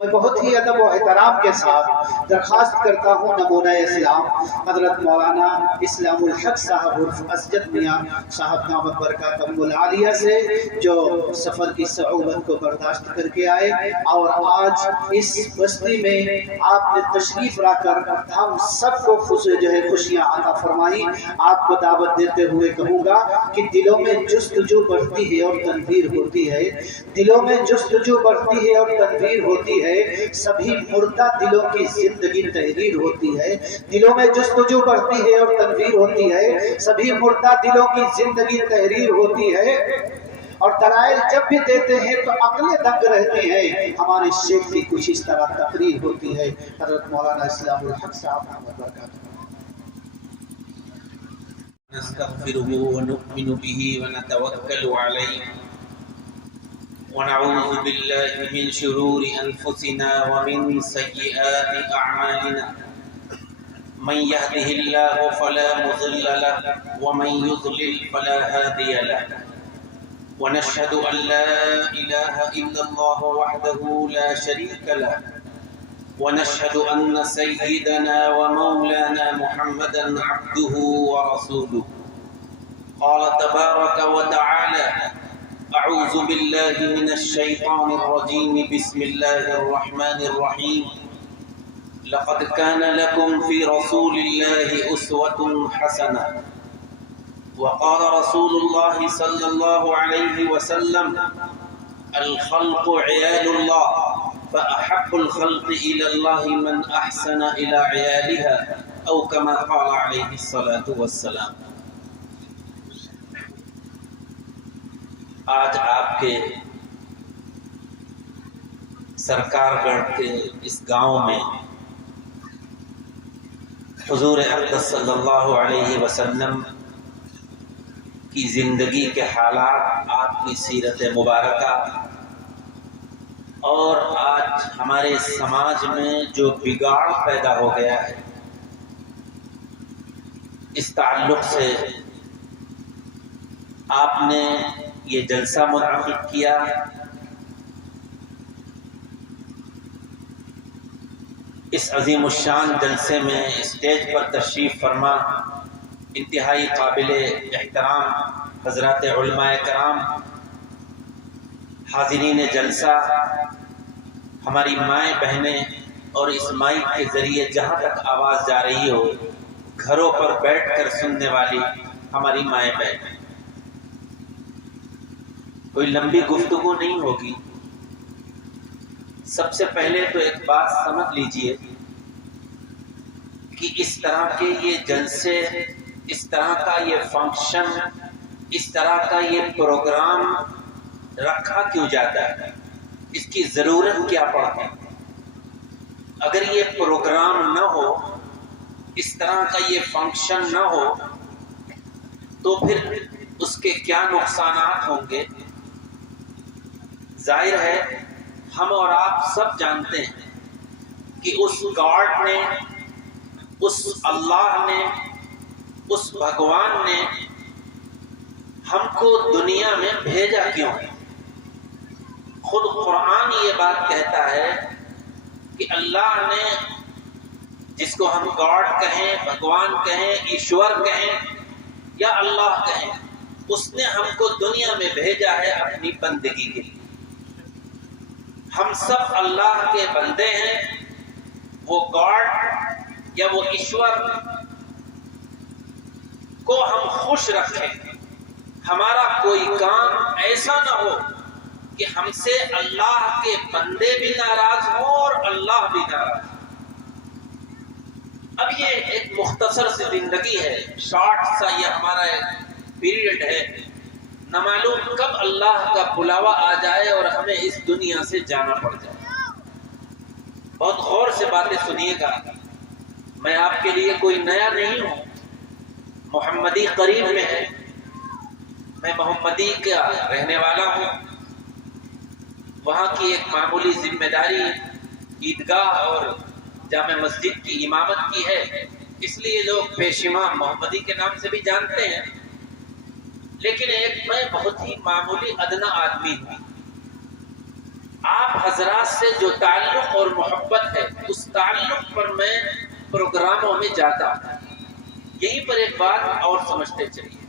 میں بہت ہی ادب و احترام کے ساتھ درخواست کرتا ہوں نمونہ اسلام حضرت مولانا اسلام الحق صاحب عرف اسجد میاں صاحب دامت برکاتہم العالیہ سے، جو سفر کی صعوبت کو برداشت کر کے آئے اور آج اس بستی میں آپ نے تشریف لا کر ہم سب کو خوشیاں عطا فرمائی۔ آپ کو دعوت دیتے ہوئے کہوں گا کہ دلوں میں جستجو بڑھتی ہے اور تنویر ہوتی ہے، دلوں میں جستجو بڑھتی ہے اور تنویر ہوتی ہے، سبھی مردہ دلوں کی زندگی تحریر ہوتی ہے۔ دلوں میں جستجو بڑھتی ہے اور تنویر ہوتی ہے، سبھی مردہ دلوں کی زندگی تحریر ہوتی ہے، اور دلائل جب بھی دیتے ہیں تو عقلیں دنگ رہتی ہیں۔ ہمارے شیخ کی کچھ اس طرح تقریر ہوتی ہے۔ حضرت مولانا اسلام الحق صاحب نستغفره ونؤمن به ونتوكل عليه ونعوذ بالله من شرور أنفسنا ومن سيئات أعمالنا، من يهده الله فلا مضل له ومن يضلل فلا هادي له، ونشهد أن لا إله إلا الله وحده لا شريك له، ونشهد أن سيدنا ومولانا محمدا عبده ورسوله. قال تبارك وتعالى: أعوذ بالله من الشيطان الرجيم، بسم الله الرحمن الرحيم. لقد كان لكم في رسول الله أسوة حسنة. وقال رسول الله صلى الله عليه وسلم: الخلق عيال الله، فأحب الخلق إلى الله من أحسن إلى عيالها، أو كما قال عليه الصلاة والسلام. آج آپ کے سرکار گڑھ کے اس گاؤں میں حضور اقدس صلی اللہ علیہ وسلم کی زندگی کے حالات، آپ کی سیرت مبارکہ اور آج ہمارے سماج میں جو بگاڑ پیدا ہو گیا ہے، اس تعلق سے آپ نے یہ جلسہ منعقد کیا۔ اس عظیم الشان جلسے میں اسٹیج پر تشریف فرما انتہائی قابل احترام حضرات علماء کرام، حاضرین جلسہ، ہماری مائیں بہنیں اور اس مائک کے ذریعے جہاں تک آواز جا رہی ہو، گھروں پر بیٹھ کر سننے والی ہماری مائیں بہنیں، کوئی لمبی گفتگو نہیں ہوگی۔ سب سے پہلے تو ایک بات سمجھ لیجئے کہ اس طرح کے یہ جلسے، اس طرح کا یہ فنکشن، اس طرح کا یہ پروگرام رکھا کیوں جاتا ہے، اس کی ضرورت کیا پڑتی ہے۔ اگر یہ پروگرام نہ ہو، اس طرح کا یہ فنکشن نہ ہو، تو پھر اس کے کیا نقصانات ہوں گے۔ ظاہر ہے ہم اور آپ سب جانتے ہیں کہ اس گاڈ نے، اس اللہ نے، اس بھگوان نے ہم کو دنیا میں بھیجا کیوں ہے۔ خود قرآن یہ بات کہتا ہے کہ اللہ نے، جس کو ہم گاڈ کہیں، بھگوان کہیں، ایشور کہیں یا اللہ کہیں، اس نے ہم کو دنیا میں بھیجا ہے اپنی بندگی کے لیے۔ ہم سب اللہ کے بندے ہیں۔ وہ گاڈ یا وہ ایشور کو ہم خوش رکھیں۔ ہمارا کوئی کام ایسا نہ ہو کہ ہم سے اللہ کے بندے بھی ناراض ہوں اور اللہ بھی ناراض ہو۔ اب یہ ایک مختصر سی زندگی ہے، شارٹ سا یہ ہمارا ایک پیریڈ ہے، نہ معلوم کب اللہ کا بلاوا آ جائے اور ہمیں اس دنیا سے جانا پڑ جائے۔ بہت غور سے باتیں سنیے گا، میں آپ کے لیے کوئی نیا نہیں ہوں، محمدی قریب میں ہے، میں محمدی کا رہنے والا ہوں۔ وہاں کی ایک معمولی ذمہ داری عیدگاہ اور جامع مسجد کی امامت کی ہے، اس لیے لوگ پیش امام محمدی کے نام سے بھی جانتے ہیں، لیکن ایک میں بہت ہی معمولی ادنا آدمی ہوں۔ آپ حضرات سے جو تعلق اور محبت ہے اس تعلق پر میں پروگراموں میں جاتا ہوں۔ یہیں پر ایک بات اور سمجھتے چلیے،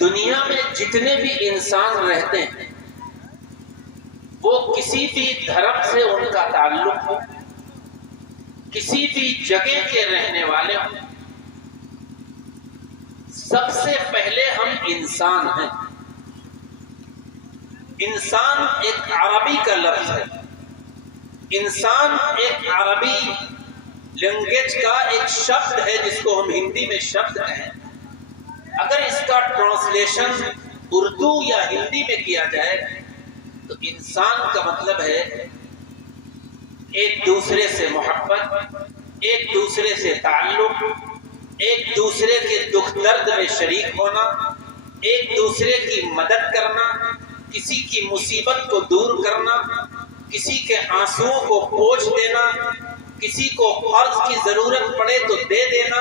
دنیا میں جتنے بھی انسان رہتے ہیں وہ کسی بھی دھرم سے ان کا تعلق ہو، کسی بھی جگہ کے رہنے والے ہوں، سب سے پہلے ہم انسان ہیں۔ انسان ایک عربی کا لفظ ہے، انسان ایک عربی لینگویج کا ایک شبد ہے جس کو ہم ہندی میں شبد کہیں۔ اگر اس کا ٹرانسلیشن اردو یا ہندی میں کیا جائے تو انسان کا مطلب ہے ایک دوسرے سے محبت، ایک دوسرے سے تعلق، ایک دوسرے کے دکھ درد میں شریک ہونا، ایک دوسرے کی مدد کرنا، کسی کی مصیبت کو دور کرنا، کسی کے آنسوؤں کو پوچھ دینا، کسی کو قرض کی ضرورت پڑے تو دے دینا۔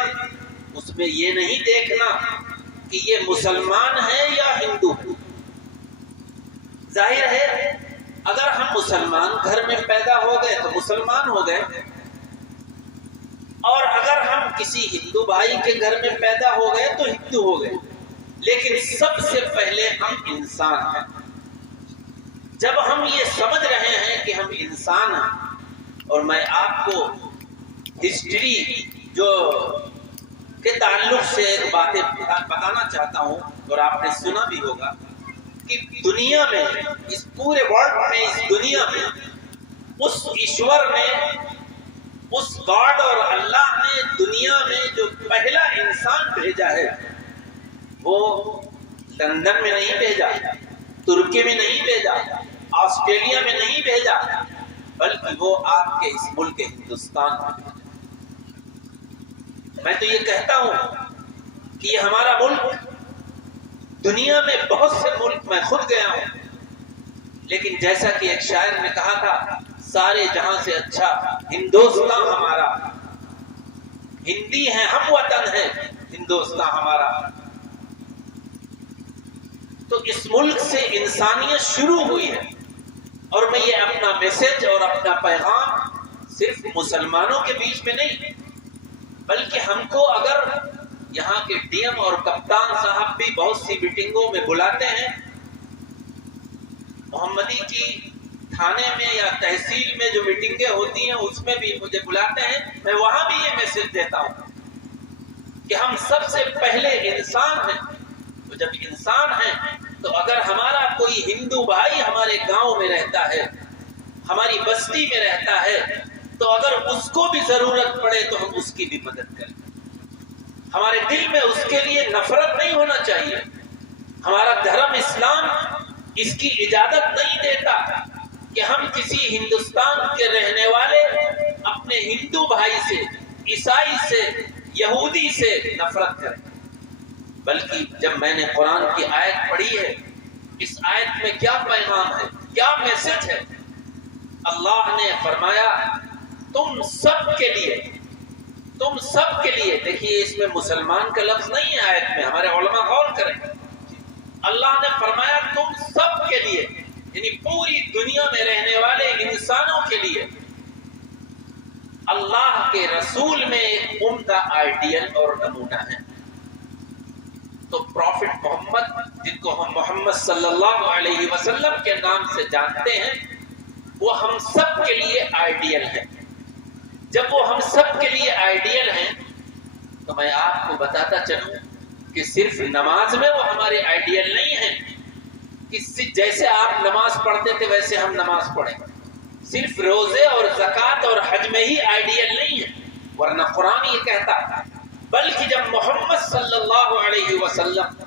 اس میں یہ نہیں دیکھنا کہ یہ مسلمان ہے یا ہندو ہے۔ ظاہر ہے اگر ہم مسلمان گھر میں پیدا ہو گئے تو مسلمان ہو گئے، اور اگر ہم کسی ہندو بھائی کے گھر میں پیدا ہو گئے تو ہندو ہو گئے، لیکن سب سے پہلے ہم انسان ہیں۔ جب ہم یہ سمجھ رہے ہیں کہ ہم انسان ہیں، اور میں آپ کو ہسٹری جو کے تعلق سے ایک باتیں بتانا چاہتا ہوں، اور آپ نے سنا بھی ہوگا کہ دنیا میں، اس پورے ورلڈ میں، اس دنیا میں اس ایشور نے، اس گاڈ اور اللہ نے دنیا میں جو پہلا انسان بھیجا ہے وہ لندن میں نہیں بھیجا، ترکی میں نہیں بھیجا، آسٹریلیا میں نہیں بھیجا، بلکہ وہ آپ کے اس ملک ہندوستان میں۔ میں تو یہ کہتا ہوں کہ یہ ہمارا ملک، دنیا میں بہت سے ملک میں خود گیا ہوں، لیکن جیسا کہ ایک شاعر نے کہا تھا، سارے جہاں سے اچھا ہندوستان ہمارا، ہندی ہے ہم وطن ہے ہندوستان ہمارا۔ تو اس ملک سے انسانیت شروع ہوئی ہے، اور میں یہ اپنا میسج اور اپنا پیغام صرف مسلمانوں کے بیچ میں نہیں، بلکہ ہم کو اگر یہاں کے ڈی ایم اور کپتان صاحب بھی بہت سی میٹنگوں میں بلاتے ہیں، محمدی کی تھانے میں یا تحصیل میں جو میٹنگیں ہوتی ہیں اس میں بھی مجھے بلاتے ہیں، میں وہاں بھی یہ میسج دیتا ہوں کہ ہم سب سے پہلے انسان ہیں۔ تو جب انسان ہیں تو اگر ہمارا کوئی ہندو بھائی ہمارے گاؤں میں رہتا ہے، ہماری بستی میں رہتا ہے، تو اگر اس کو بھی ضرورت پڑے تو ہم اس کی بھی مدد کریں۔ ہمارے دل میں اس کے لیے نفرت نہیں ہونا چاہیے۔ ہمارا دھرم اسلام اس کی اجازت نہیں دیتا کہ ہم کسی ہندوستان کے رہنے والے اپنے ہندو بھائی سے، عیسائی سے، یہودی سے نفرت کریں۔ بلکہ جب میں نے قرآن کی آیت پڑھی ہے، اس آیت میں کیا پیغام ہے، کیا میسج ہے؟ اللہ نے فرمایا تم سب کے لیے، تم سب کے لیے، دیکھیے اس میں مسلمان کا لفظ نہیں ہے آیت میں، ہمارے علماء غور کریں۔ اللہ نے فرمایا تم سب کے لیے، یعنی پوری دنیا میں رہنے والے انسانوں کے لیے اللہ کے رسول میں ایک عمدہ آئیڈیل اور نمونہ ہے۔ تو پروفٹ محمد، جن کو ہم محمد صلی اللہ علیہ وسلم کے نام سے جانتے ہیں، وہ ہم سب کے لیے آئیڈیل ہے۔ جب وہ ہم سب کے لیے آئیڈیل ہیں تو میں آپ کو بتاتا چلوں کہ صرف نماز میں وہ ہمارے آئیڈیل نہیں ہیں کہ جیسے آپ نماز پڑھتے تھے ویسے ہم نماز پڑھیں، صرف روزے اور زکوٰۃ اور حج میں ہی آئیڈیل نہیں ہے، ورنہ قرآن یہ کہتا، بلکہ جب محمد صلی اللہ علیہ وسلم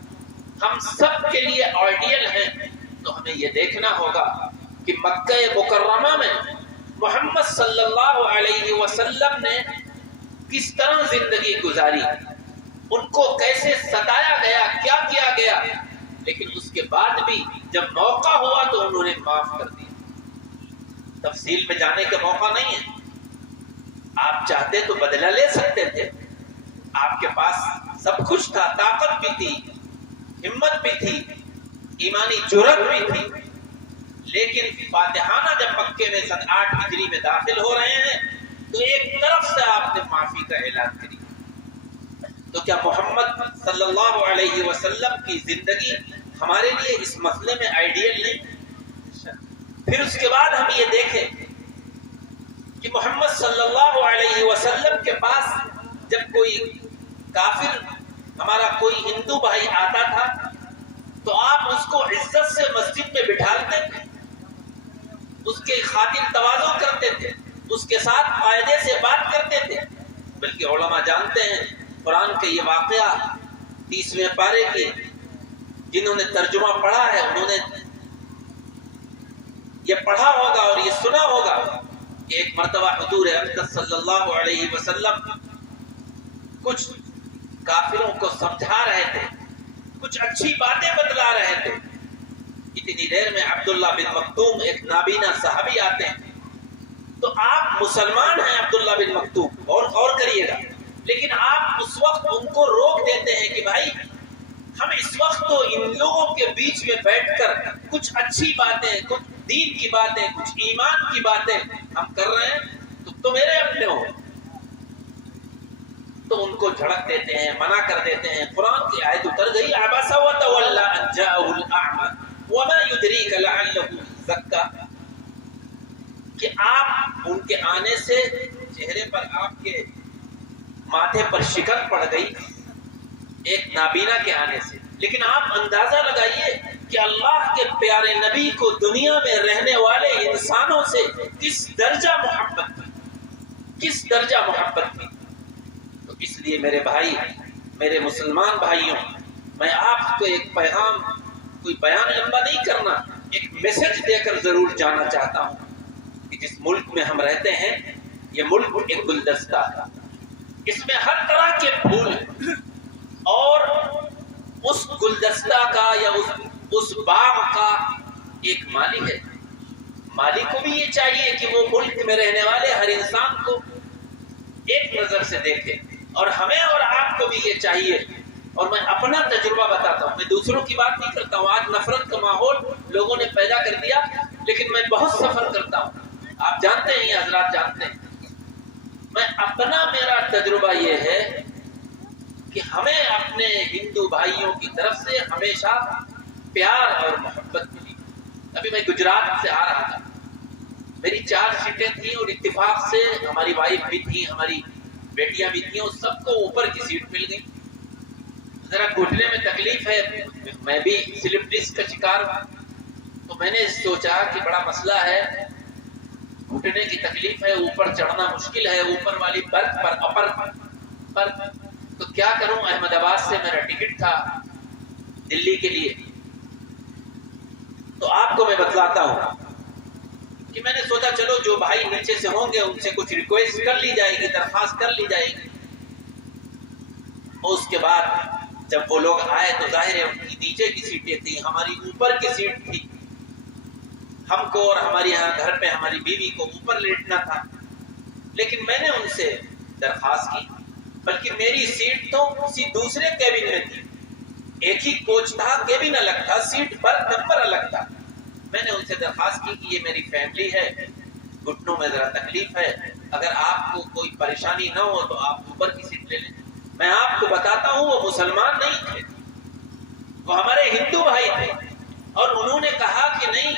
ہم سب کے لیے آئیڈیل ہیں تو ہمیں یہ دیکھنا ہوگا کہ مکہ مکرمہ میں محمد صلی اللہ علیہ وسلم نے کس طرح زندگی گزاری، ان کو کیسے ستایا گیا، کیا کیا گیا، لیکن اس کے بعد بھی جب موقع ہوا تو انہوں نے معاف کر دیا۔ تفصیل میں جانے کا موقع نہیں ہے، آپ چاہتے تو بدلہ لے سکتے تھے، آپ کے پاس سب کچھ تھا، طاقت بھی تھی، ہمت بھی تھی، ایمانی جرأت بھی تھی، لیکن فاتحانہ جب مکے میں سن 8 ہجری میں داخل ہو رہے ہیں تو ایک طرف سے آپ نے معافی کا اعلان کری. تو کیا محمد صلی اللہ علیہ وسلم کی زندگی ہمارے لیے اس مسئلے میں آئیڈیل نہیں؟ پھر اس کے بعد ہم یہ دیکھیں کہ محمد صلی اللہ علیہ وسلم کے پاس جب کوئی کافر ہمارا کوئی ہندو بھائی آتا تھا تو آپ اس کو عزت سے مسجد میں بٹھاتے تھے، اس کے خاطر تواضع کرتے تھے، اس کے ساتھ قاعدے سے بات کرتے تھے. بلکہ علماء جانتے ہیں قرآن کے یہ واقعہ 30ویں پارے کے جنہوں نے ترجمہ پڑھا ہے انہوں نے یہ پڑھا ہوگا اور یہ سنا ہوگا کہ ایک مرتبہ حضور اقدس صلی اللہ علیہ وسلم کچھ کافروں کو سمجھا رہے تھے، کچھ اچھی باتیں بتلا رہے تھے. اتنی دیر میں عبداللہ بن مکتوم ایک نابینا صحابی آتے ہیں. تو آپ مسلمان ہیں عبداللہ بن مکتوم، اور غور کریے گا، لیکن آپ اس وقت ان کو روک دیتے ہیں کہ بھائی ہم اس وقت تو ان لوگوں کے بیچ میں بیٹھ کر کچھ اچھی باتیں، کچھ دین کی باتیں، کچھ ایمان کی باتیں ہم کر رہے ہیں، تو میرے اپنے ہو. تو ان کو جھڑک دیتے ہیں، منع کر دیتے ہیں. قرآن کی آیت اتر گئی عبس وتولى ان جاءه الاعمى وما يدريك لعله يزكى، کہ آپ ان کے آنے سے چہرے پر آپ کے ماتھے پر شکن پڑ گئی ایک نابینا کے آنے سے. لیکن آپ اندازہ لگائیے کہ اللہ کے پیارے نبی کو دنیا میں رہنے والے انسانوں سے کس درجہ محبت تھی، کس درجہ محبت تھی. تو اس لیے میرے بھائی، میرے مسلمان بھائیوں، میں آپ کو ایک پیغام، کوئی بیان لمبا نہیں کرنا، ایک میسج دے کر ضرور جانا چاہتا ہوں کہ جس ملک میں ہم رہتے ہیں یہ ملک ایک گلدستہ ہے، اس میں ہر طرح کے پھول ہیں، اور اس گلدستہ کا یا اس باغ کا ایک مالی ہے. مالی کو بھی یہ چاہیے کہ وہ ملک میں رہنے والے ہر انسان کو ایک نظر سے دیکھے، اور ہمیں اور آپ کو بھی یہ چاہیے. اور میں اپنا تجربہ بتاتا ہوں، میں دوسروں کی بات نہیں کرتا ہوں. آج نفرت کا ماحول لوگوں نے پیدا کر دیا، لیکن میں بہت سفر کرتا ہوں، آپ جانتے ہیں، یہ حضرات جانتے ہیں. میں اپنا میرا تجربہ یہ ہے کہ ہمیں اپنے ہندو بھائیوں کی طرف سے ہمیشہ پیار اور محبت ملی. ابھی میں گجرات سے آ رہا تھا، میری 4 سیٹیں تھیں اور اتفاق سے ہماری وائف بھی تھی، ہماری بیٹیاں بھی تھیں، اور سب کو اوپر کی سیٹ مل گئی. ذرا گھٹنے میں تکلیف ہے، میں بھی سلپ ڈسک کا شکار ہوا، تو میں نے سوچا کہ بڑا مسئلہ ہے، گھٹنے کی تکلیف ہے، اوپر چڑھنا مشکل ہے، اوپر والی برتھ پر اپر پر، تو کیا کروں. احمد آباد سے میرا ٹکٹ تھا دلی کے لیے. تو آپ کو میں بتلاتا ہوں کہ میں نے سوچا چلو جو بھائی نیچے سے ہوں گے ان سے کچھ ریکویسٹ کر لی جائے گی، درخواست کر لی جائے گی. اور اس کے بعد جب وہ لوگ آئے تو ظاہر ہے ان کی نیچے کی سیٹیں تھیں، ہماری اوپر کی سیٹ تھی. ہم کو اور ہماری یہاں گھر پہ ہماری بیوی کو اوپر لیٹنا تھا. لیکن میں نے ان سے درخواست کی، بلکہ میری سیٹ تو کسی دوسرے کیبن میں تھی، ایک ہی کوچ تھا، کیبن الگ تھا، سیٹ برتھ نمبر الگ تھا. میں نے ان سے درخواست کی کہ یہ میری فیملی ہے، گھٹنوں میں ذرا تکلیف ہے، اگر آپ کو کوئی پریشانی نہ ہو تو آپ اوپر کی سیٹ لے لیں. میں آپ کو بتاتا ہوں وہ مسلمان نہیں تھے، وہ ہمارے ہندو بھائی تھے، اور انہوں نے کہا کہ نہیں،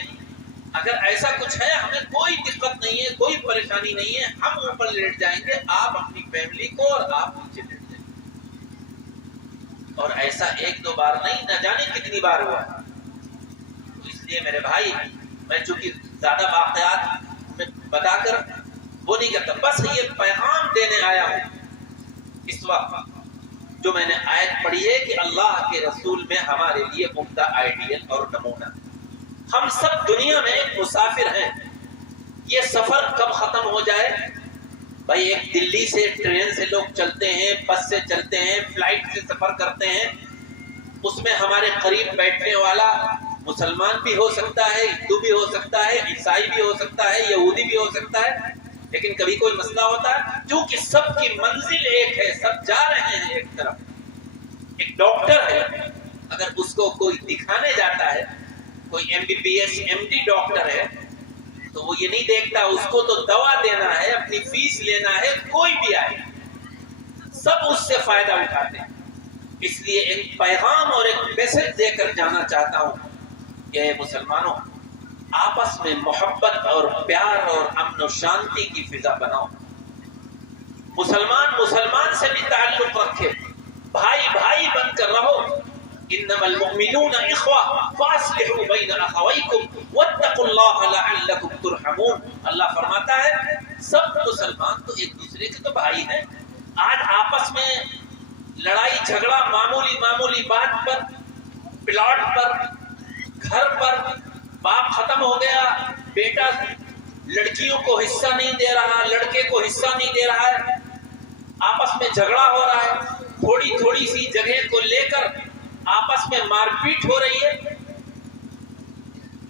اگر ایسا کچھ ہے ہمیں کوئی دقت نہیں ہے، کوئی پریشانی نہیں ہے، ہم اوپر لیٹ جائیں گے، آپ اپنی فیملی کو اور آپ نیچے لیٹ جائیں گے. اور ایسا 1-2 بار نہیں، نہ جانے کتنی بار ہوا. تو اس لیے میرے بھائی، میں چونکہ زیادہ واقعات میں بتا کر وہ نہیں کرتا، بس یہ پیغام دینے آیا ہوں اس وقت جو میں نے آیت پڑھی ہے کہ اللہ کے رسول میں ہمارے لیے عمدہ آئیڈیل اور نمونہ. ہم سب دنیا میں ایک مسافر ہیں. یہ سفر کب ختم ہو جائے بھائی؟ ایک دلی سے ٹرین سے لوگ چلتے ہیں، بس سے چلتے ہیں، فلائٹ سے سفر کرتے ہیں، اس میں ہمارے قریب بیٹھنے والا مسلمان بھی ہو سکتا ہے، ہندو بھی ہو سکتا ہے، عیسائی بھی ہو سکتا ہے، یہودی بھی ہو سکتا ہے. لیکن کبھی کوئی مسئلہ ہوتا ہے، کیونکہ سب کی منزل ایک ہے، سب جا رہے ہیں ایک طرف. ایک ڈاکٹر ہے، اگر اس کو کوئی دکھانے جاتا ہے، کوئی MBBS MD ڈاکٹر ہے تو وہ یہ نہیں دیکھتا اس کو تو دوا دینا ہے، اپنی فیس لینا ہے، کوئی بھی آئے سب اس سے فائدہ اٹھاتے ہیں۔ اس لیے ایک پیغام اور ایک میسج دے کر جانا چاہتا ہوں کہ اے مسلمانوں، آپس میں محبت اور پیار اور امن و شانتی کی فضا بناؤ۔ مسلمان سے بھی تعلق رکھے، بھائی بھائی بن کر رہو۔ انما المؤمنون اخوہ فاصلحوا بین اخویکم واتقوا اللہ لعلکم ترحمون۔ اللہ فرماتا ہے سب مسلمان تو ایک دوسرے کے تو بھائی ہیں۔ آج آپس میں لڑائی جھگڑا معمولی بات پر، پلاٹ پر، گھر پر، باپ ختم ہو گیا، بیٹا لڑکیوں کو حصہ نہیں دے رہا، لڑکے کو حصہ نہیں دے رہا ہے، آپس میں جھگڑا ہو رہا ہے، تھوڑی سی جگہ کو لے کر آپس میں مار پیٹ ہو رہی ہے۔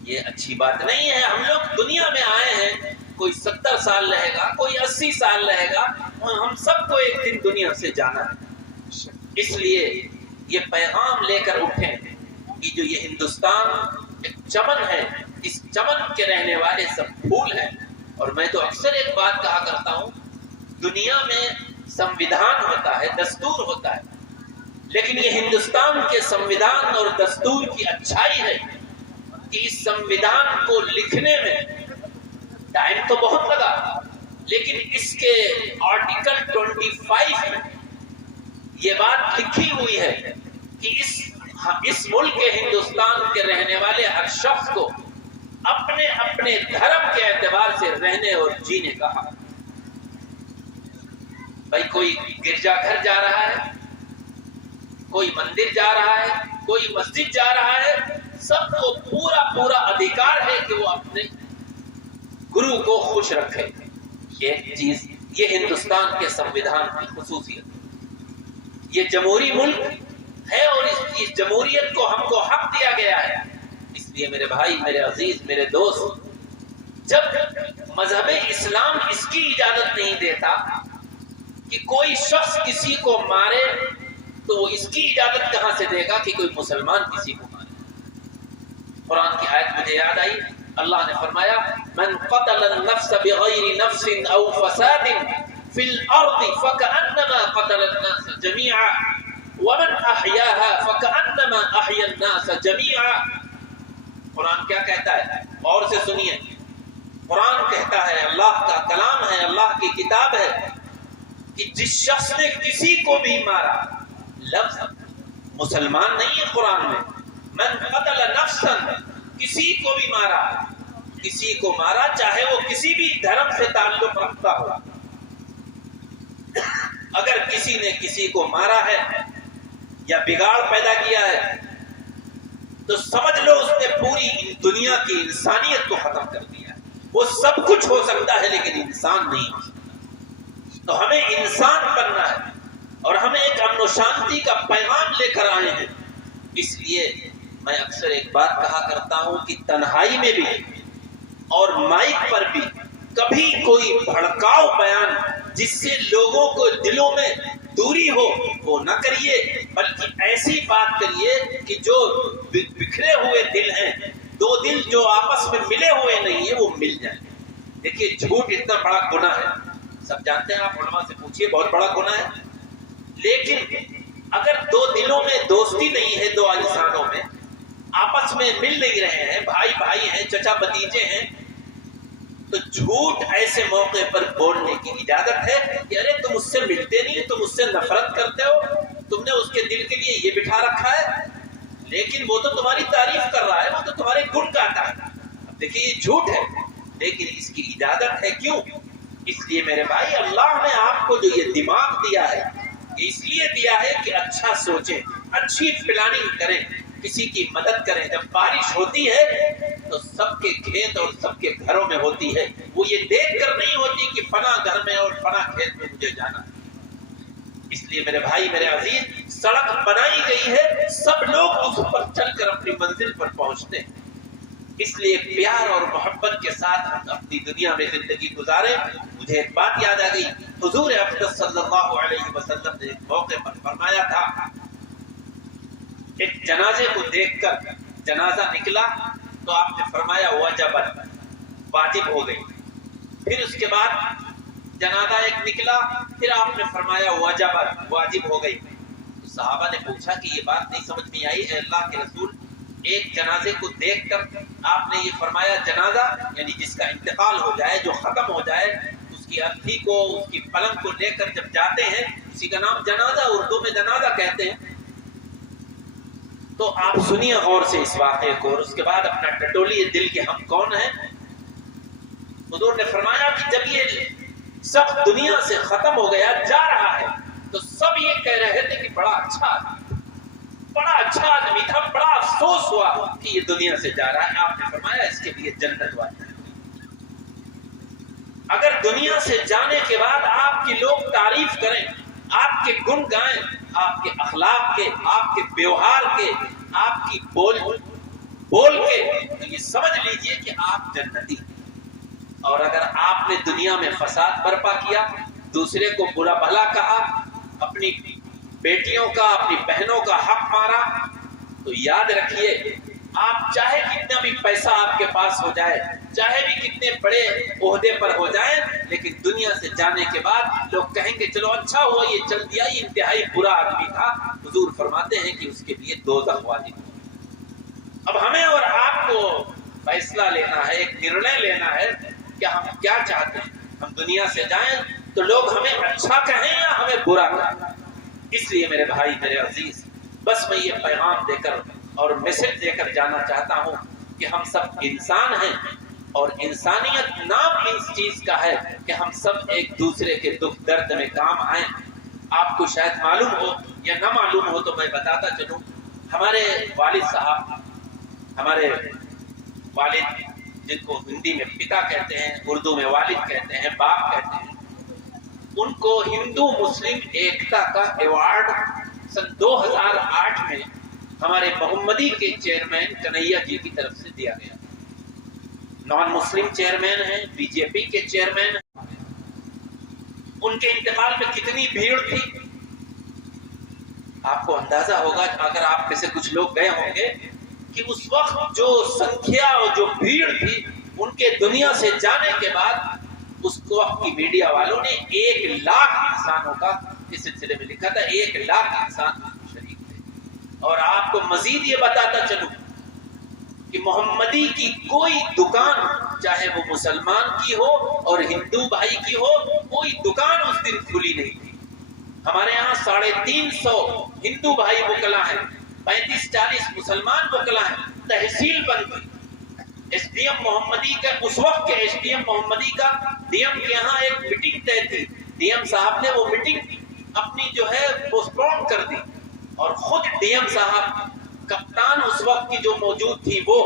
یہ اچھی بات نہیں ہے۔ ہم لوگ دنیا میں آئے ہیں، کوئی 70 سال رہے گا، کوئی 80 سال رہے گا، ہم سب کو ایک دن دنیا سے جانا ہے۔ اس لیے یہ پیغام لے کر اٹھیں کہ جو یہ ہندوستان ایک چمن ہے، اس چمن کے رہنے والے سب پھول ہیں۔ اور میں تو اکثر ایک بات کہا کرتا ہوں، دنیا میں سمویدھان ہوتا ہے، دستور ہوتا ہے، لیکن یہ ہندوستان کے سمویدھان اور دستور کی اچھائی ہے کہ اس سمویدھان کو لکھنے میں ٹائم تو بہت لگا، لیکن اس کے آرٹیکل 25 میں یہ بات لکھی ہوئی ہے کہ اس ملک کے ہندوستان کے رہنے والے ہر شخص کو اپنے اپنے دھرم کے اعتبار سے رہنے اور جینے کا حق۔ بھائی کوئی گرجا گھر جا رہا ہے، کوئی مندر جا رہا ہے، کوئی مسجد جا رہا ہے، سب کو پورا ادھیکار ہے کہ وہ اپنے گرو کو خوش رکھے۔ یہ چیز یہ ہندوستان کے سمویدھان کی خصوصیت ہے۔ یہ جمہوری ملک ہے اور اس جمہوریت کو ہم کو حق دیا گیا ہے۔ اس لیے میرے بھائی، میرے عزیز، میرے دوست، جب مذہب اسلام اس کی اجازت نہیں دیتا کہ کوئی شخص کسی کو مارے، تو وہ اس کی اجازت کہاں سے دے گا کہ کوئی مسلمان کسی کو مارے؟ قرآن کی آیت مجھے یاد آئی، اللہ نے فرمایا من قتل النفس بغیر نفس او فساد فی الارض فکأنما قتل الناس جميعا ومن احیاها فکأنما احیا الناس جميعا۔ قرآن کیا کہتا ہے؟ اور سے سنیے، قرآن کہتا ہے، اللہ کا کلام ہے، اللہ کی کتاب ہے کہ جس شخص نے کسی کو بھی مارا، لفظ مسلمان نہیں ہے قرآن میں، من قتل نفسا، کسی کو بھی مارا، کسی کو مارا چاہے وہ کسی بھی دھرم سے تعلق رکھتا ہو، اگر کسی نے کسی کو مارا ہے یا بگاڑ پیدا کیا ہے تو سمجھ لو اس نے پوری دنیا کی انسانیت کو ختم کر دیا ہے۔ وہ سب کچھ ہو سکتا ہے لیکن انسان نہیں ہو سکتا۔ تو ہمیں انسان بننا ہے اور ہمیں ایک امن و شانتی کا پیغام لے کر آئے ہیں۔ اس لیے میں اکثر ایک بات کہا کرتا ہوں کہ تنہائی میں بھی اور مائک پر بھی کبھی کوئی بھڑکاؤ بیان جس سے لوگوں کو دلوں میں دوری ہو وہ نہ کریے، بلکہ ایسی بات کریے کہ جو بکھرے ہوئے دل ہیں، دو دل جو آپس میں ملے ہوئے نہیں ہیں، وہ مل جائیں۔ دیکھیے جھوٹ اتنا بڑا گناہ ہے، سب جانتے ہیں، آپ علماء سے پوچھئے، بہت بڑا گناہ ہے، لیکن اگر دو دلوں میں دوستی نہیں ہے، دو انسانوں میں آپس میں مل نہیں رہے ہیں، بھائی بھائی ہیں، چچا بھتیجے ہیں، تو جھوٹ ایسے موقع پر بولنے کی اجازت ہے کہ ارے تم اس سے ملتے نہیں، تم اس سے نفرت کرتے ہو، تم نے اس کے دل کے لیے یہ بٹھا رکھا ہے، لیکن وہ تو تمہاری تعریف کر رہا ہے، وہ تو تمہارے گن گاتا ہے۔ اب دیکھیے یہ جھوٹ ہے، لیکن اس کی اجازت ہے، کیوں؟ اس لیے میرے بھائی، اللہ نے آپ کو جو یہ دماغ دیا ہے، یہ اس لیے دیا ہے کہ اچھا سوچیں، اچھی پلاننگ کریں، کسی کی مدد کریں۔ جب بارش ہوتی ہے تو سب کے کھیت اور سب کے گھروں میں ہوتی ہے، وہ یہ دیکھ کر نہیں ہوتی کہ فلاں گھر میں اور فلاں کھیت میں مجھے جانا۔ اس لیے میرے بھائی، میرے عزیز، سڑک بنائی گئی ہے، سب لوگ اس پر چل کر اپنی منزل پر پہنچتے ہیں۔ اس لیے پیار اور محبت کے ساتھ ہم اپنی دنیا میں زندگی گزاریں۔ مجھے ایک بات یاد آ گئی، حضور اقدس صلی اللہ علیہ وسلم نے ایک موقع پر فرمایا تھا، ایک جنازے کو دیکھ کر جنازہ نکلا تو آپ نے فرمایا وجبت، واجب ہو گئی. پھر اس کے بعد جنازہ ایک نکلا، پھر آپ نے فرمایا وجبت، واجب ہو گئی. تو صحابہ نے پوچھا کہ یہ بات نہیں سمجھ میں آئی، اے اللہ کے رسول، ایک جنازے کو دیکھ کر آپ نے یہ فرمایا جنازہ یعنی جس کا انتقال ہو جائے، جو ختم ہو جائے، اس کی ارتھی کو، اس کی پلنگ کو لے کر جب جاتے ہیں اسی کا نام جنازہ، اردو میں جنازہ کہتے ہیں. تو آپ سنیے غور سے اس واقعے کو، اور اس کے بعد اپنا ٹٹولیے دل کے ہم کون ہیں. حضور نے فرمایا کہ جب یہ سب دنیا سے ختم ہو گیا، جا رہا ہے، تو سب یہ کہہ رہے تھے کہ بڑا اچھا آدمی تھا، بڑا افسوس ہوا کہ یہ دنیا سے جا رہا ہے. آپ نے فرمایا اس کے لیے جنت واجب ہے. اگر دنیا سے جانے کے بعد آپ کی لوگ تعریف کریں، آپ کے گن گائیں، آپ کے اخلاق کے، آپ کے ویوہار کے، آپ کی بول کے، تو یہ سمجھ لیجئے کہ آپ جنتی. اور اگر آپ نے دنیا میں فساد برپا کیا، دوسرے کو برا بھلا کہا، اپنی بیٹیوں کا، اپنی بہنوں کا حق مارا، تو یاد رکھیے آپ چاہے کتنا بھی پیسہ آپ کے پاس ہو جائے، چاہے بھی کتنے بڑے عہدے پر ہو جائیں، لیکن دنیا سے جانے کے بعد لوگ کہیں گے چلو اچھا ہوا یہ چل دیا، یہ انتہائی برا آدمی تھا. حضور فرماتے ہیں کہ اس کے لیے دوزخ واجب ہے. اب ہمیں اور آپ کو فیصلہ لینا ہے، ایک نرنے لینا ہے کہ ہم کیا چاہتے ہیں. ہم دنیا سے جائیں تو لوگ ہمیں اچھا کہیں یا ہمیں برا کہیں. اس لیے میرے بھائی، میرے عزیز، بس میں یہ پیغام دے کر اور میسج دے کر جانا چاہتا ہوں کہ ہم سب انسان ہیں، اور انسانیت نام اس چیز کا ہے کہ ہم سب ایک دوسرے کے دکھ درد میں کام آئیں. آپ کو شاید معلوم ہو یا نہ معلوم ہو تو میں بتاتا چلوں. ہمارے والد صاحب، ہمارے والد جن کو ہندی میں پتا کہتے ہیں، اردو میں والد کہتے ہیں، باپ کہتے ہیں، ان کو ہندو مسلم ایکتا کا ایوارڈ سن 2008 میں ہمارے محمدی کے چیئرمین کنہیا جی کی طرف سے دیا گیا. نان مسلم چیئرمین ہیں، بی جے پی کے چیئرمین ہیں. ان کے انتقال میں کتنی بھیڑ تھی آپ کو اندازہ ہوگا اگر آپ میں سے کچھ لوگ گئے ہوں گے کہ اس وقت جو سنکھیا اور جو بھیڑ تھی، ان کے دنیا سے جانے کے بعد اس وقت کی میڈیا والوں نے 1,00,000 انسانوں کا اس سلسلے میں لکھا تھا. 1,00,000 انسان شریک تھے. اور آپ کو مزید یہ بتاتا چلوں کہ محمدی کی کوئی دکان، چاہے وہ مسلمان کی ہو اور ہندو بھائی کی ہو، کوئی دکان اس دن کھلی نہیں تھی. ہمارے یہاں 350 ہندو بھائی وکلا ہیں، 35-40 مسلمان وکلا ہیں. تحصیل بن گئی. ایس ڈی ایم محمدی کا، اس وقت کے ایس ڈی ایم محمدی کا ڈی ایم کے یہاں ایک میٹنگ طے تھی. ڈی ایم صاحب نے وہ میٹنگ اپنی جو ہے پوسٹ پون کر دی، اور خود ڈی ایم صاحب، کپتان اس وقت کی جو موجود تھی وہ،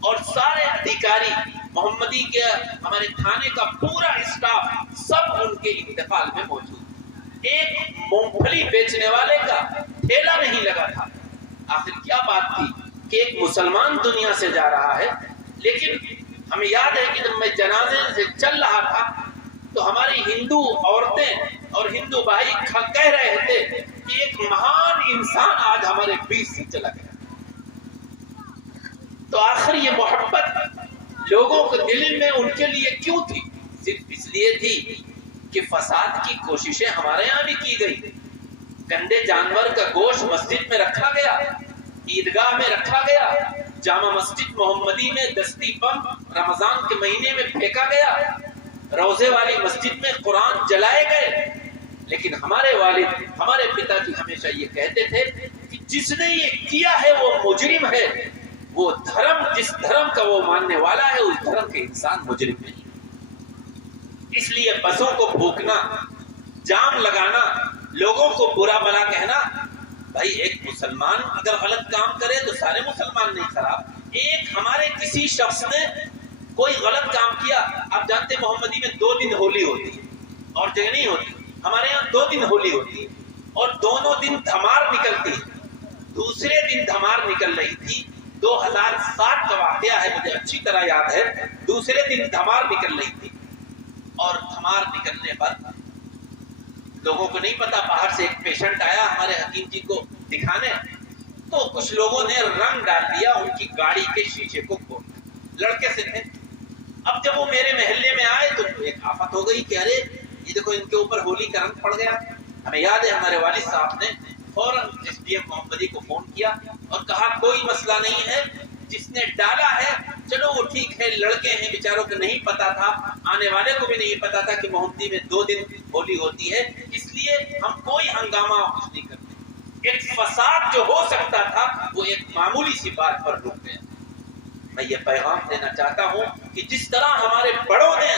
اور سارے ادھیکاری محمدی کے، ہمارے تھانے کا پورا اسٹاف، سب ان کے انتقال میں موجود. ایک مونگ پھلی بیچنے والے کا ٹھیلا نہیں لگا تھا. آخر کیا بات تھی کہ ایک مسلمان دنیا سے جا رہا ہے. لیکن ہمیں یاد ہے کہ جب میں جنازے سے چل رہا تھا تو ہماری ہندو عورتیں اور ہندو بھائی کہہ رہے تھے کہ ایک مہان انسان آج ہمارے بیچ سے چلا گیا. تو آخر یہ محبت لوگوں کے دل میں ان کے لیے کیوں تھی؟ صرف اس لیے تھی کہ فساد کی کوششیں ہمارے یہاں بھی کی گئی. گندے جانور کا گوشت مسجد میں رکھا گیا، عیدگاہ میں رکھا گیا، جامع مسجد محمدی میں دستی بم رمضان کے مہینے میں پھینکا گیا، روزے والی مسجد میں قرآن جلائے گئے. لیکن ہمارے والد، ہمارے پتا جی ہمیشہ یہ کہتے تھے کہ جس نے یہ کیا ہے وہ مجرم ہے. وہ دھرم، جس دھرم کا وہ ماننے والا ہے، اس دھرم کے انسان مجرم نہیں. اس لیے بسوں کو پھونکنا، جام لگانا، لوگوں کو برا بھلا کہنا، بھائی ایک مسلمان اگر غلط کام کرے تو سارے مسلمان نہیں خراب. ایک ہمارے کسی شخص نے کوئی غلط کام کیا، آپ جانتے محمدی میں 2 دن ہولی ہوتی ہے اور جگہ نہیں ہوتی. ہمارے یہاں 2 دن ہولی ہوتی ہے اور دونوں دن دھمار نکلتی ہے. دوسرے دن دھمار نکل رہی تھی، 2007 کا واقعہ ہے، مجھے اچھی طرح یاد ہے. دوسرے دن دھمار نکل رہی تھی، اور دھمار نکلنے پر لوگوں کو نہیں پتا، باہر سے ایک پیشنٹ آیا ہمارے حکیم جی کو دکھانے، تو کچھ لوگوں نے رنگ ڈال دیا، ان کی گاڑی کے شیشے کو کھول لڑکے سے تھے. اب جب وہ میرے محلے میں آئے تو ایک آفت ہو گئی کہ ارے یہ دیکھو ان کے اوپر ہولی کا رنگ پڑ گیا. ہمیں یاد ہے ہمارے والد صاحب نے فوراً ایس ڈی ایم محمدی کو فون کیا اور کہا کوئی مسئلہ نہیں ہے, جس نے ڈالا ہے چلو وہ ٹھیک ہے, لڑکے ہیں بیچاروں کو نہیں پتا تھا, آنے والے کو بھی نہیں پتا تھا کہ محمدی میں 2 دن ہولی ہوتی ہے, اس لیے ہم کوئی ہنگامہ کچھ نہیں کرتے. ایک فساد جو ہو سکتا تھا وہ ایک معمولی سی بات پر رک گیا. میں یہ پیغام دینا چاہتا ہوں کہ جس طرح ہمارے بڑوں نے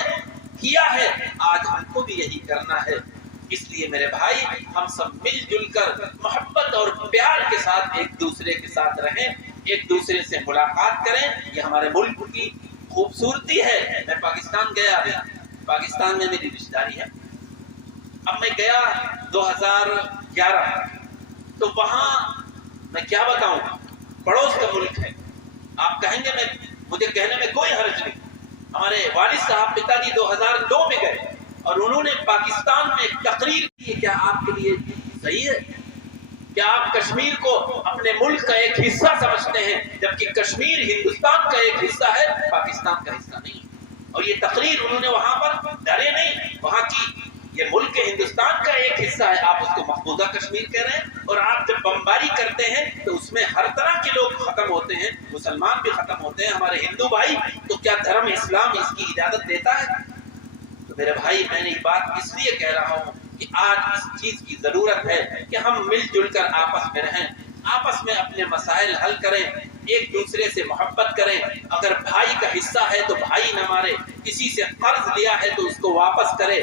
کیا ہے آج ہم کو بھی یہی کرنا ہے. اس لیے میرے بھائی ہم سب مل جل کر محبت اور پیار کے ساتھ ایک دوسرے کے ساتھ رہیں, ایک دوسرے سے ملاقات کریں. یہ ہمارے ملک کی خوبصورتی ہے. میں پاکستان گیا, ابھی پاکستان میں میری رشتہ داری ہے. اب میں گیا 2011 تو وہاں میں کیا بتاؤں, پڑوس کا ملک ہے. آپ کہیں گے مجھے کہنے میں کوئی حرج نہیں. ہمارے والد صاحب پتا جی 2002 میں گئے اور انہوں نے پاکستان میں ایک تقریر کی. کیا آپ کے لیے صحیح ہے؟ کیا آپ کشمیر کو اپنے ملک کا ایک حصہ سمجھتے ہیں جبکہ کشمیر ہندوستان کا ایک حصہ ہے, پاکستان کا حصہ نہیں. اور یہ تقریر انہوں نے وہاں پر ڈرے نہیں, وہاں کی یہ ملک ہندوستان کا ایک حصہ ہے, آپ اس کو محفوظہ کشمیر کہہ رہے ہیں. اور آپ جب بمباری کرتے ہیں تو اس میں ہر طرح کے لوگ ختم ہوتے ہیں, مسلمان بھی ختم ہوتے ہیں, ہمارے ہندو بھائی. تو کیا دھرم اسلام اس کی اجازت دیتا ہے؟ تو میرے بھائی میں نے یہ بات اس لیے کہہ رہا ہوں کہ آج اس چیز کی ضرورت ہے کہ ہم مل جل کر آپس میں رہیں, آپس میں اپنے مسائل حل کریں, ایک دوسرے سے محبت کریں. اگر بھائی کا حصہ ہے تو بھائی نہ مارے, کسی سے قرض لیا ہے تو اس کو واپس کرے.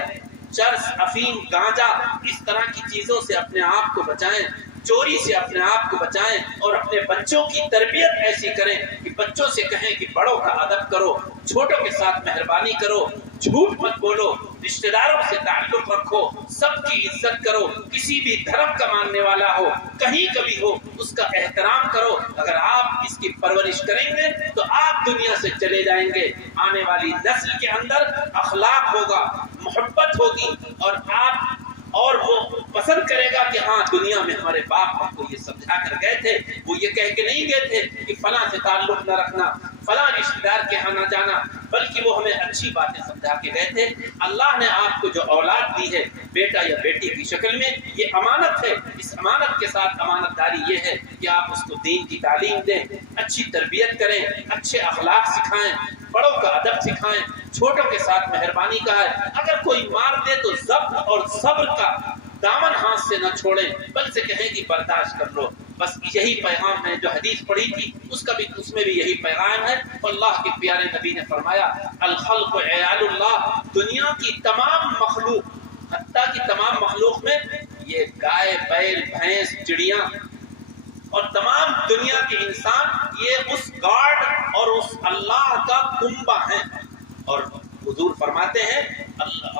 چرس, افیم, گانجا اس طرح کی چیزوں سے اپنے آپ کو بچائیں, چوری سے اپنے آپ کو بچائیں اور اپنے بچوں کی تربیت ایسی کریں کہ بچوں سے کہیں کہ بڑوں کا ادب کرو, چھوٹوں کے ساتھ مہربانی کرو, جھوٹ مت بولو, رشتہ داروں سے تعلق رکھو, سب کی عزت کرو. کسی بھی دھرم کا ماننے والا ہو, کہیں کبھی ہو, اس کا احترام کرو. اگر آپ اس کی پرورش کریں گے تو آپ دنیا سے چلے جائیں گے. آنے والی نسل کے اندر اخلاق ہوگا, محبت ہوگی اور وہ پسند کرے گا کہ ہاں دنیا میں ہمارے باپ ہم کو یہ سمجھا کر گئے تھے, وہ یہ کہہ کے نہیں گئے تھے کہ فلاں سے تعلق نہ رکھنا, فلاں رشتہ دار کے ہاں نہ جانا, بلکہ وہ ہمیں اچھی باتیں سمجھا کے گئے تھے. اللہ نے آپ کو جو اولاد دی ہے بیٹا یا بیٹی کی شکل میں, یہ امانت ہے. اس امانت کے ساتھ امانت داری یہ ہے کہ آپ اس کو دین کی تعلیم دیں, اچھی تربیت کریں, اچھے اخلاق سکھائیں, بڑوں کا ادب سکھائیں, چھوٹوں کے ساتھ مہربانی کا ہے. اگر کوئی مار دے تو ضبط اور صبر کا دامن ہاتھ سے نہ چھوڑیں, بل سے کہیں کہ برداشت کر لو. بس یہی پیغام ہے. جو حدیث پڑھی تھی اس میں بھی یہی پیغام ہے. اللہ کے پیارے نبی نے فرمایا الخلق عیال اللہ, دنیا کی تمام مخلوق, حتیٰ کی تمام مخلوق میں یہ گائے, بیل, بھینس, چڑیاں اور تمام دنیا کے انسان یہ اس گاڈ اور اس اللہ کا کنبہ ہیں. اور حضور فرماتے ہیں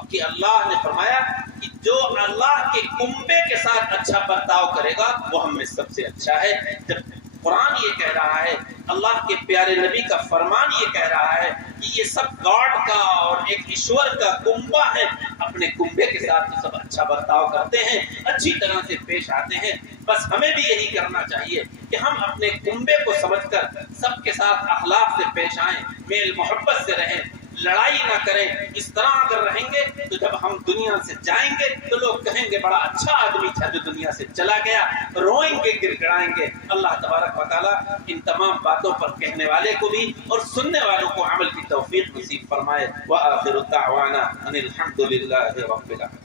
کہ اللہ نے فرمایا کہ جو اللہ کے کنبے کے ساتھ اچھا برتاؤ کرے گا وہ ہم میں سب سے اچھا ہے. جب قرآن یہ کہہ رہا ہے, اللہ کے پیارے نبی کا فرمان یہ کہہ رہا ہے کہ یہ سب گاڈ کا اور ایک ایشور کا کنبہ ہے, اپنے کنبے کے ساتھ تو سب اچھا برتاؤ کرتے ہیں, اچھی طرح سے پیش آتے ہیں. بس ہمیں بھی یہی کرنا چاہیے کہ ہم اپنے کنبے کو سمجھ کر سب کے ساتھ اخلاق سے پیش آئیں, میل محبت سے رہیں, لڑائی نہ کریں. اس طرح اگر رہیں گے تو جب ہم دنیا سے جائیں گے تو لوگ کہیں گے بڑا اچھا آدمی تھا جو دنیا سے چلا گیا, روئیں گے, گر گڑائیں گے. اللہ تبارک و تعالیٰ ان تمام باتوں پر کہنے والے کو بھی اور سننے والوں کو عمل کی توفیق نصیب فرمائے. وآخر دعوانا ان الحمد للہ رب العالمین.